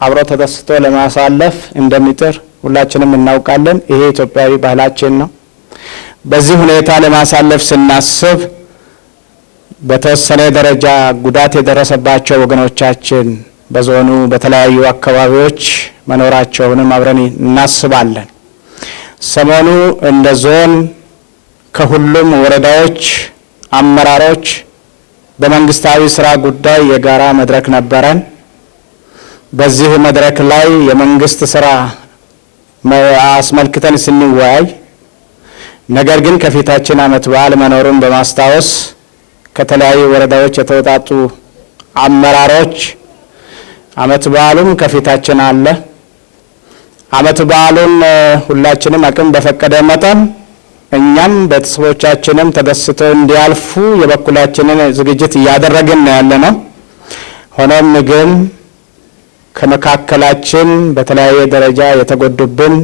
አብሮ ተደስቶ ለማሳለፍ እንደሚጥር ሁላችንም እናውቃለን። ይሄ ኢትዮጵያዊ ባህላችን ነው። በዚህ ሁኔታ ለማሳለፍ ስናስብ በተወሰነ ደረጃ ጉዳት የደረሰባቸው ወገኖቻችን በዞኑ በተለያዩ አካባቢዎች መኖራቸውንም አብረን እናስባለን። ሰሞኑ እንደ ዞን ከሁሉም ወረዳዎች አመራሮች በመንግስታዊ ስራ ጉዳይ የጋራ መድረክ ነበረን። በዚህ መድረክ ላይ የመንግስት ስራ አስመልክተን ስንወያይ ነገር ግን ከፊታችን አመት በዓል መኖሩን በማስታወስ ከተለያዩ ወረዳዎች የተወጣጡ አመራሮች አመት በዓሉም ከፊታችን አለ፣ አመት በዓሉን ሁላችንም አቅም በፈቀደ መጠን እኛም ቤተሰቦቻችንም ተደስተው እንዲያልፉ የበኩላችንን ዝግጅት እያደረግን ያለነው። ሆኖም ግን ከመካከላችን በተለያየ ደረጃ የተጎዱብን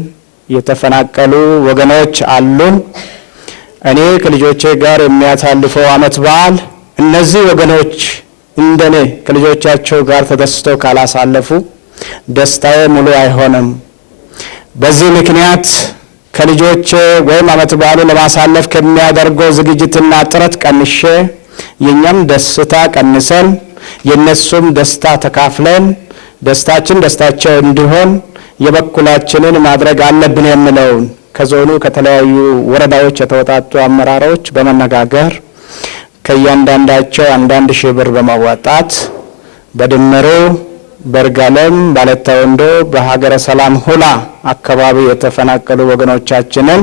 የተፈናቀሉ ወገኖች አሉን። እኔ ከልጆቼ ጋር የሚያሳልፈው አመት በዓል እነዚህ ወገኖች እንደኔ ከልጆቻቸው ጋር ተደስተው ካላሳለፉ ደስታዬ ሙሉ አይሆንም። በዚህ ምክንያት ከልጆቼ ወይም አመት በዓሉ ለማሳለፍ ከሚያደርገው ዝግጅትና ጥረት ቀንሼ የኛም ደስታ ቀንሰን የነሱም ደስታ ተካፍለን ደስታችን ደስታቸው እንዲሆን የበኩላችንን ማድረግ አለብን የሚለውን ከዞኑ ከተለያዩ ወረዳዎች የተወጣጡ አመራሮች በመነጋገር ከእያንዳንዳቸው 1,000 ብር በማዋጣት በድምሩ በርጋለም ባለታ ወንዶ በሀገረ ሰላም ሁላ አካባቢ የተፈናቀሉ ወገኖቻችንን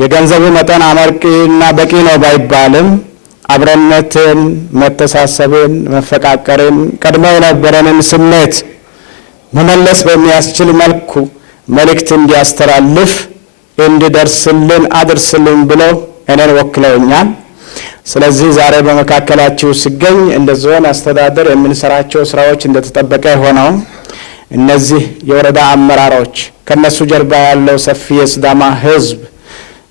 የገንዘቡ መጠን አመርቂና በቂ ነው ባይባልም አብረነትን፣ መተሳሰብን፣ መፈቃቀርን ቀድሞ የነበረንን ስሜት መመለስ በሚያስችል መልኩ መልእክት እንዲያስተላልፍ እንዲደርስልን አድርስልን ብለው እኔን ወክለውኛል። ስለዚህ ዛሬ በመካከላችሁ ሲገኝ እንደ ዞን አስተዳደር የምንሰራቸው ስራዎች እንደተጠበቀ ሆነው እነዚህ የወረዳ አመራሮች ከነሱ ጀርባ ያለው ሰፊ የሲዳማ ህዝብ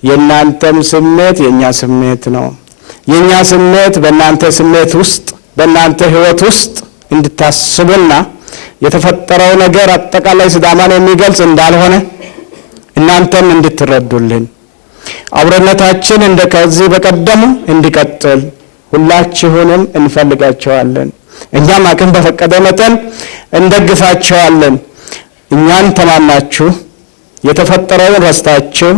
የናንተም ስሜት የኛ ስሜት ነው። የኛ ስሜት በእናንተ ስሜት ውስጥ በእናንተ ህይወት ውስጥ እንድታስቡና የተፈጠረው ነገር አጠቃላይ ሲዳማን የሚገልጽ እንዳልሆነ እናንተም እንድትረዱልን አብረነታችን እንደከዚህ በቀደሙ እንዲቀጥል ሁላችሁንም እንፈልጋቸዋለን። እኛም አቅም በፈቀደ መጠን እንደግፋቸዋለን። እኛን ተማምናችሁ የተፈጠረውን ረስታችሁ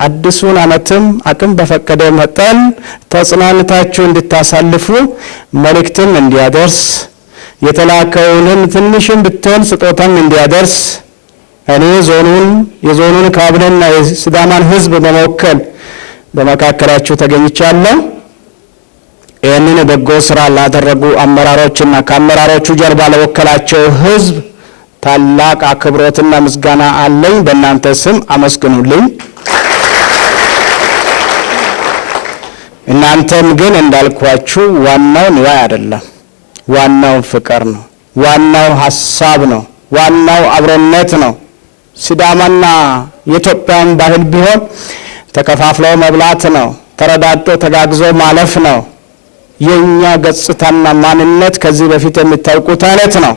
አዲሱን አመትም አቅም በፈቀደ መጠን ተጽናንታችሁ እንድታሳልፉ መልእክትም እንዲያደርስ የተላከውንም ትንሽም ብትሆን ስጦታም እንዲያደርስ እኔ የዞኑን ካቢኔና የሲዳማን ህዝብ በመወከል በመካከላችሁ ተገኝቻለሁ። ይህንን በጎ ስራ ላደረጉ አመራሮችና ከአመራሮቹ ጀርባ ለወከላቸው ህዝብ ታላቅ አክብሮትና ምስጋና አለኝ። በእናንተ ስም አመስግኑልኝ። እናንተም ግን እንዳልኳችሁ ዋናው ንዋይ አይደለም፣ ዋናው ፍቅር ነው፣ ዋናው ሐሳብ ነው፣ ዋናው አብሮነት ነው። ሲዳማና የኢትዮጵያን ባህል ቢሆን ተከፋፍሎ መብላት ነው፣ ተረዳዶ ተጋግዞ ማለፍ ነው። የኛ ገጽታና ማንነት ከዚህ በፊት የምታውቁት አይነት ነው።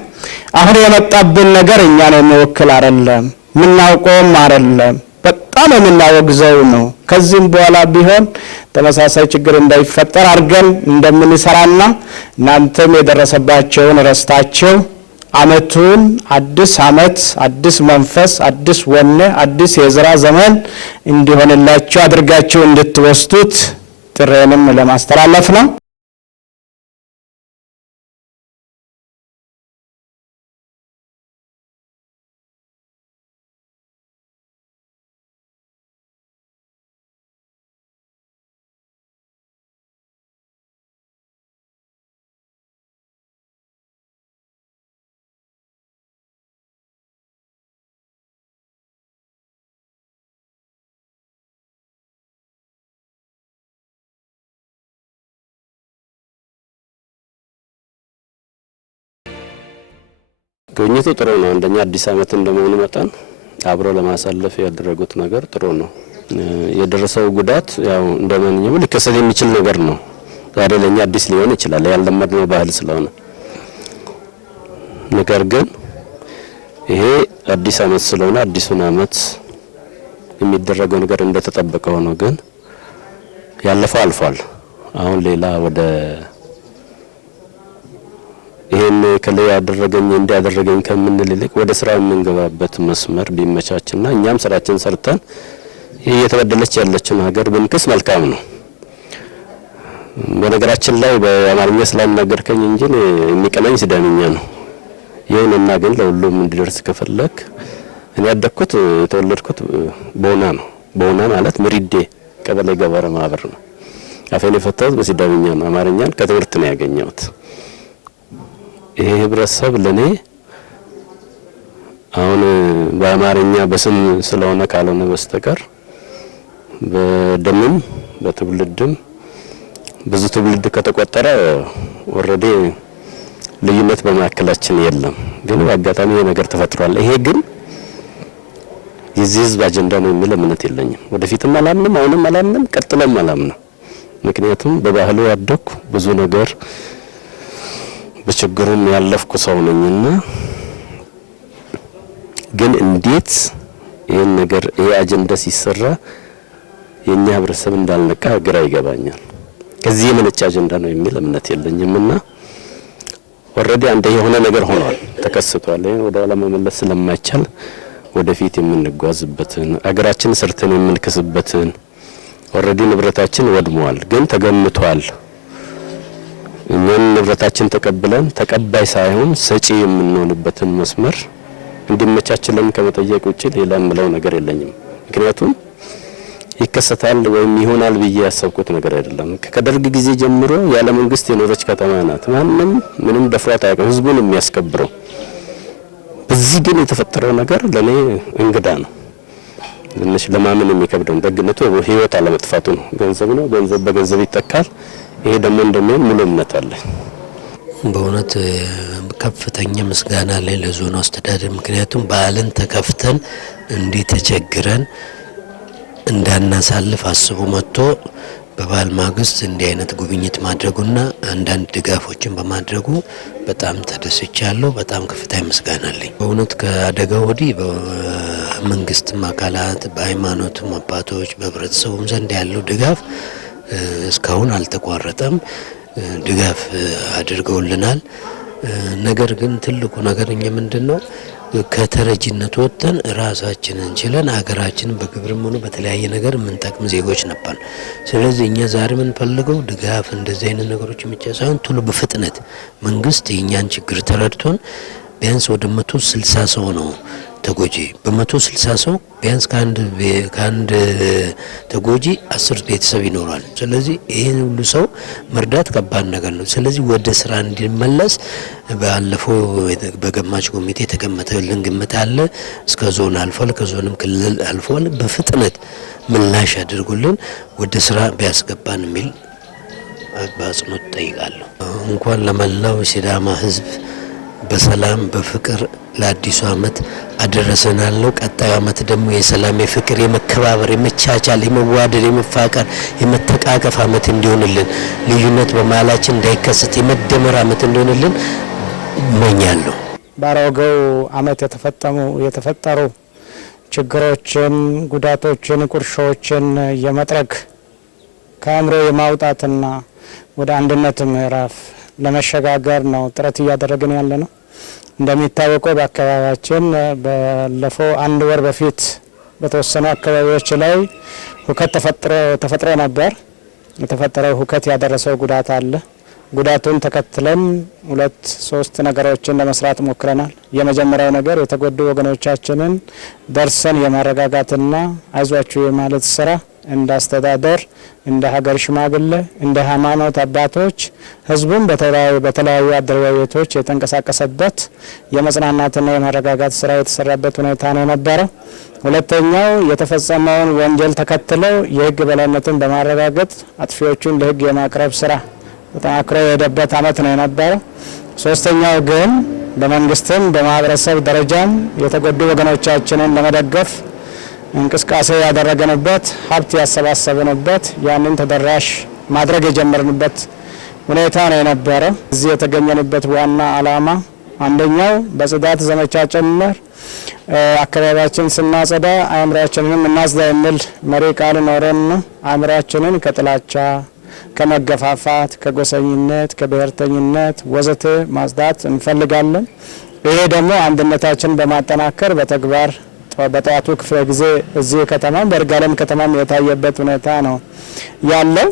አሁን የመጣብን ነገር እኛን የሚወክል አይደለም፣ ምናውቀውም አይደለም፣ በጣም የምናወግዘው ነው። ከዚህም በኋላ ቢሆን ተመሳሳይ ችግር እንዳይፈጠር አድርገን እንደምንሰራና እናንተም የደረሰባቸውን ረስታችሁ አመቱን አዲስ አመት አዲስ መንፈስ አዲስ ወኔ አዲስ የዝራ ዘመን እንዲሆንላችሁ አድርጋችሁ እንድትወስዱት ጥሬንም ለማስተላለፍ ነው። ግኝቱ ጥሩ ነው። እንደኛ አዲስ አመት እንደመሆኑ መጠን አብሮ ለማሳለፍ ያደረጉት ነገር ጥሩ ነው። የደረሰው ጉዳት ያው እንደማንኛውም ሊከሰት የሚችል ነገር ነው። ዛሬ ለኛ አዲስ ሊሆን ይችላል ያልለመድነው ባህል ስለሆነ። ነገር ግን ይሄ አዲስ አመት ስለሆነ አዲሱን አመት የሚደረገው ነገር እንደተጠበቀ ሆኖ ግን ያለፈው አልፏል። አሁን ሌላ ወደ ይሄን ከለ ያደረገኝ እንዲያደረገኝ ከምንል ይልቅ ወደ ስራ የምንገባበት መስመር ቢመቻችና እኛም ስራችን ሰርተን ይሄ የተበደለች ያለችን ሀገር ብንክስ መልካም ነው። በነገራችን ላይ በአማርኛ ስላልነገርከኝ እንጂ የሚቀናኝ ሲዳምኛ ነው። ይሄንና ግን ለሁሉም እንዲደርስ ከፈለክ እኔ ያደኩት የተወለድኩት ቦና ነው። ቦና ማለት ምሪዴ ቀበሌ ገበረ ማህበር ነው። አፈኔ ፈታሁት በሲዳምኛ ነው። አማርኛን ከትምህርት ነው ያገኘሁት። ይሄ ህብረተሰብ ለኔ አሁን በአማርኛ በስም ስለሆነ ካልሆነ በስተቀር በደምም በትውልድም ብዙ ትውልድ ከተቆጠረ ኦሬዲ ልዩነት በማከላችን የለም። ግን በአጋጣሚ ነገር ተፈጥሯል። ይሄ ግን የዚህ ህዝብ አጀንዳ ነው የሚል እምነት የለኝም። ወደፊትም አላምንም፣ አሁንም አላምንም፣ ቀጥሎም አላምንም። ምክንያቱም በባህሉ ያደኩ ብዙ ነገር በችግሩም ያለፍኩ ሰው ነኝና ግን እንዴት ይሄን ነገር ይሄ አጀንዳ ሲሰራ የኛ ህብረተሰብ እንዳልነቃ ግራ ይገባኛል። ከዚህ የመነጨ አጀንዳ ነው የሚል እምነት የለኝምና ኦሬዲ አንዴ የሆነ ነገር ሆኗል፣ ተከስቷል። ይሄን ወደ ኋላ መመለስ ስለማይቻል ወደፊት የምንጓዝበትን አገራችን ሰርተን የምንከስበትን ኦሬዲ ንብረታችን ወድሟል፣ ግን ተገምቷል። እኛን ንብረታችን ተቀብለን ተቀባይ ሳይሆን ሰጪ የምንሆንበትን መስመር እንዲመቻችልን ከመጠየቅ ውጪ ሌላ ምለው ነገር የለኝም። ምክንያቱም ይከሰታል ወይም ይሆናል ብዬ ያሰብኩት ነገር አይደለም። ከደርግ ጊዜ ጀምሮ ያለ መንግስት የኖረች ከተማ ናት። ማንንም ምንም ደፍሯት አያውቅም፣ ህዝቡን የሚያስከብረው። በዚህ ግን የተፈጠረው ነገር ለኔ እንግዳ ነው። ትንሽ ለማመን የሚከብደው ደግነቱ ህይወት አለመጥፋቱ ነው። ገንዘብ ነው፣ ገንዘብ በገንዘብ ይተካል። ይሄ ደግሞ እንደምን ሙሉ እምነት አለ። በእውነት ከፍተኛ ምስጋና ላይ ለዞኑ አስተዳደር። ምክንያቱም በዓልን ተከፍተን እንዲህ ተቸግረን እንዳናሳልፍ አስቦ መጥቶ በበዓል ማግስት እንዲህ አይነት ጉብኝት ማድረጉና አንዳንድ ድጋፎችን በማድረጉ በጣም ተደስቻለሁ። በጣም ከፍተኛ ምስጋና አለኝ። በእውነት ከአደጋው ወዲህ በመንግስትም አካላት በሃይማኖትም አባቶች በህብረተሰቡም ዘንድ ያለው ድጋፍ እስካሁን አልተቋረጠም። ድጋፍ አድርገውልናል። ነገር ግን ትልቁ ነገር እኛ ምንድነው ከተረጂነት ወጥተን ራሳችንን ችለን ሀገራችንን በግብርም ሆነ በተለያየ ነገር የምንጠቅም ዜጎች ነበር። ስለዚህ እኛ ዛሬ የምንፈልገው ድጋፍ እንደዚህ አይነት ነገሮች ብቻ ሳይሆን ቶሎ በፍጥነት መንግስት የኛን ችግር ተረድቶን ቢያንስ ወደ 160 ሰው ነው ተጎጂ። በ160 ሰው ቢያንስ ከአንድ ተጎጂ 10 ቤተሰብ ይኖራል። ስለዚህ ይሄን ሁሉ ሰው መርዳት ከባድ ነገር ነው። ስለዚህ ወደ ስራ እንዲመለስ ባለፈው በገማች ኮሚቴ የተቀመጠልን ግምት አለ። እስከ ዞን አልፏል፣ ከዞንም ክልል አልፏል። በፍጥነት ምላሽ አድርጉልን ወደ ስራ ቢያስገባን የሚል በአጽንኦት ጠይቃለሁ። እንኳን ለመላው ሲዳማ ህዝብ በሰላም በፍቅር ለአዲሱ አመት አደረሰናለሁ። ቀጣዩ አመት ደግሞ የሰላም የፍቅር የመከባበር የመቻቻል የመዋደድ የመፋቀር የመተቃቀፍ አመት እንዲሆንልን ልዩነት በመሃላችን እንዳይከሰት የመደመር አመት እንዲሆንልን እመኛለሁ። ባሮጌው አመት የተፈጠሩ ችግሮችን፣ ጉዳቶችን፣ ቁርሾችን የመጥረግ ከአእምሮ የማውጣትና ወደ አንድነት ምዕራፍ ለመሸጋገር ነው ጥረት እያደረግን ያለ ነው። እንደሚታወቀው በአካባቢያችን ባለፈው 1 ወር በፊት በተወሰኑ አካባቢዎች ላይ ሁከት ተፈጥሮ ነበር። የተፈጠረው ሁከት ያደረሰው ጉዳት አለ። ጉዳቱን ተከትለን 2-3 ነገሮችን ለመስራት ሞክረናል። የመጀመሪያው ነገር የተጎዱ ወገኖቻችንን ደርሰን የማረጋጋትና አይዟችሁ የማለት ስራ እንደ አስተዳደር፣ እንደ ሀገር ሽማግሌ፣ እንደ ሃይማኖት አባቶች ህዝቡን በተለያዩ አደረጃጀቶች የተንቀሳቀሰበት የመጽናናትና የማረጋጋት ስራ የተሰራበት ሁኔታ ነው የነበረ። ሁለተኛው የተፈጸመውን ወንጀል ተከትለው የህግ በላይነትን በማረጋገጥ አጥፊዎቹን ለህግ የማቅረብ ስራ ተጠናክሮ የሄደበት አመት ነው የነበረ። ሶስተኛው ግን በመንግስትም በማህበረሰብ ደረጃም የተጎዱ ወገኖቻችንን ለመደገፍ እንቅስቃሴ ያደረገንበት ሀብት ያሰባሰብንበት ያንን ተደራሽ ማድረግ የጀመርንበት ሁኔታ ነው የነበረ። እዚህ የተገኘንበት ዋና አላማ አንደኛው በጽዳት ዘመቻ ጭምር አካባቢያችን ስናጸዳ አእምሮአችንን እናጽዳ የሚል መሪ ቃል ኖረን አእምሮአችንን ከጥላቻ ከመገፋፋት ከጎሰኝነት ከብሔርተኝነት ወዘተ ማጽዳት እንፈልጋለን። ይሄ ደግሞ አንድነታችን በማጠናከር በተግባር በጠዋቱ ክፍለ ጊዜ እዚህ ከተማ በርጋለም ከተማ የታየበት ሁኔታ ነው ያለው።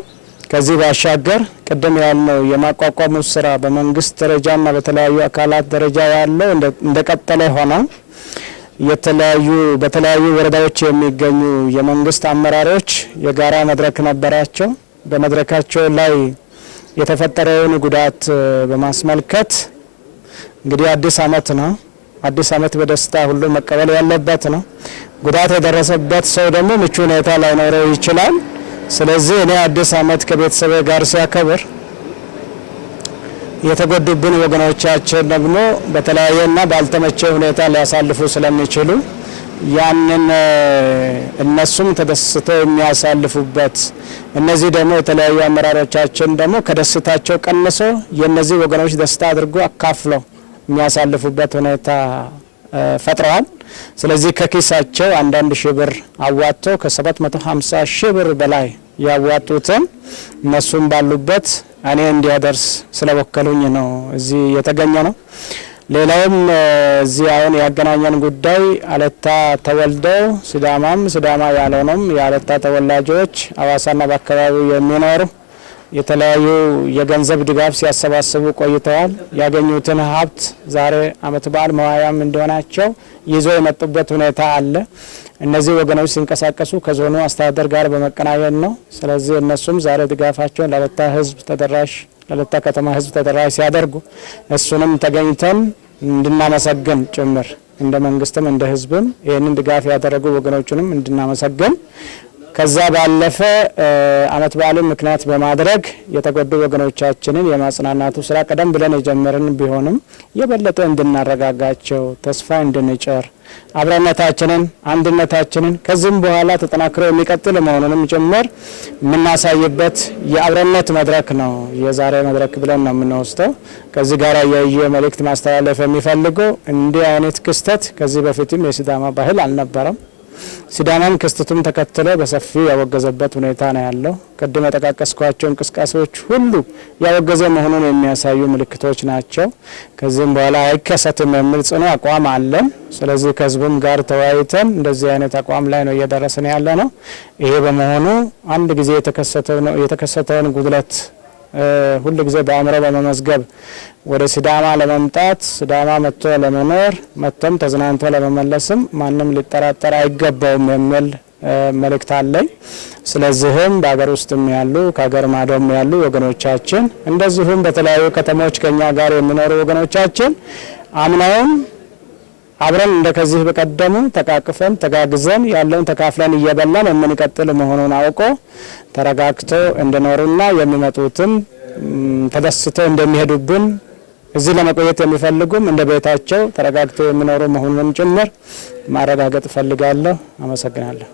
ከዚህ ባሻገር ቅድም ያልነው የማቋቋሙ ስራ በመንግስት ደረጃና በተለያዩ አካላት ደረጃ ያለው እንደቀጠለ ሆነው በተለያዩ ወረዳዎች የሚገኙ የመንግስት አመራሮች የጋራ መድረክ ነበራቸው። በመድረካቸው ላይ የተፈጠረውን ጉዳት በማስመልከት እንግዲህ አዲስ አመት ነው። አዲስ አመት በደስታ ሁሉ መቀበል ያለበት ነው። ጉዳት የደረሰበት ሰው ደግሞ ምቹ ሁኔታ ላይኖረው ይችላል። ስለዚህ እኔ አዲስ አመት ከቤተሰብ ጋር ሲያከብር የተጎዱብን ወገኖቻችን ደግሞ በተለያየና ባልተመቸ ሁኔታ ሊያሳልፉ ስለሚችሉ ያንን እነሱም ተደስተው የሚያሳልፉበት እነዚህ ደግሞ የተለያዩ አመራሮቻችን ደግሞ ከደስታቸው ቀንሶ የነዚህ ወገኖች ደስታ አድርጎ አካፍለው የሚያሳልፉበት ሁኔታ ፈጥረዋል። ስለዚህ ከኪሳቸው አንዳንድ ሺህ ብር አዋጥተው ከ750 ሺህ ብር በላይ ያዋጡትን እነሱም ባሉበት እኔ እንዲያደርስ ስለወከሉኝ ነው እዚህ የተገኘ ነው። ሌላውም እዚህ አሁን ያገናኘን ጉዳይ አለታ ተወልደው ሲዳማ ያልሆኑም የአለታ ተወላጆች አዋሳና በአካባቢው የሚኖሩ የተለያዩ የገንዘብ ድጋፍ ሲያሰባስቡ ቆይተዋል። ያገኙትን ሀብት ዛሬ አመት በዓል መዋያም እንደሆናቸው ይዞ የመጡበት ሁኔታ አለ። እነዚህ ወገኖች ሲንቀሳቀሱ ከዞኑ አስተዳደር ጋር በመቀናየን ነው። ስለዚህ እነሱም ዛሬ ድጋፋቸውን ለለታ ከተማ ህዝብ ተደራሽ ሲያደርጉ እሱንም ተገኝተን እንድናመሰግን ጭምር እንደ መንግስትም እንደ ህዝብም ይህንን ድጋፍ ያደረጉ ወገኖችንም እንድናመሰግን ከዛ ባለፈ አመት በዓልን ምክንያት በማድረግ የተጎዱ ወገኖቻችንን የማጽናናቱ ስራ ቀደም ብለን የጀመርን ቢሆንም የበለጠ እንድናረጋጋቸው ተስፋ እንድንጭር አብረነታችንን አንድነታችንን ከዚህም በኋላ ተጠናክሮ የሚቀጥል መሆኑንም ጭምር የምናሳይበት የአብረነት መድረክ ነው የዛሬ መድረክ ብለን ነው የምንወስደው። ከዚህ ጋር የመልእክት ማስተላለፍ የሚፈልገው እንዲህ አይነት ክስተት ከዚህ በፊትም የሲዳማ ባህል አልነበረም። ሲዳማን ክስተቱን ተከትሎ በሰፊው ያወገዘበት ሁኔታ ነው ያለው። ቅድም የጠቃቀስኳቸው እንቅስቃሴዎች ሁሉ ያወገዘ መሆኑን የሚያሳዩ ምልክቶች ናቸው። ከዚህም በኋላ አይከሰትም የሚል ጽኑ አቋም አለን። ስለዚህ ከህዝቡም ጋር ተወያይተን እንደዚህ አይነት አቋም ላይ ነው እየደረስን ያለ ነው። ይሄ በመሆኑ አንድ ጊዜ የተከሰተውን ጉድለት ሁሉ ጊዜ በአእምሮ በመመዝገብ ወደ ሲዳማ ለመምጣት ሲዳማ መጥቶ ለመኖር መጥቶም ተዝናንቶ ለመመለስም ማንም ሊጠራጠር አይገባውም የሚል መልእክት አለኝ። ስለዚህም በአገር ውስጥም ያሉ ከሀገር ማዶም ያሉ ወገኖቻችን እንደዚሁም በተለያዩ ከተሞች ከኛ ጋር የሚኖሩ ወገኖቻችን አምናውን አብረን እንደከዚህ በቀደሙ ተቃቅፈን ተጋግዘን ያለውን ተካፍለን እየበላን የምንቀጥል መሆኑን አውቆ ተረጋግቶ እንደኖሩና የሚመጡትን ተደስተው እንደሚሄዱብን እዚህ ለመቆየት የሚፈልጉም እንደ ቤታቸው ተረጋግተው የሚኖሩ መሆኑን ጭምር ማረጋገጥ ፈልጋለሁ። አመሰግናለሁ።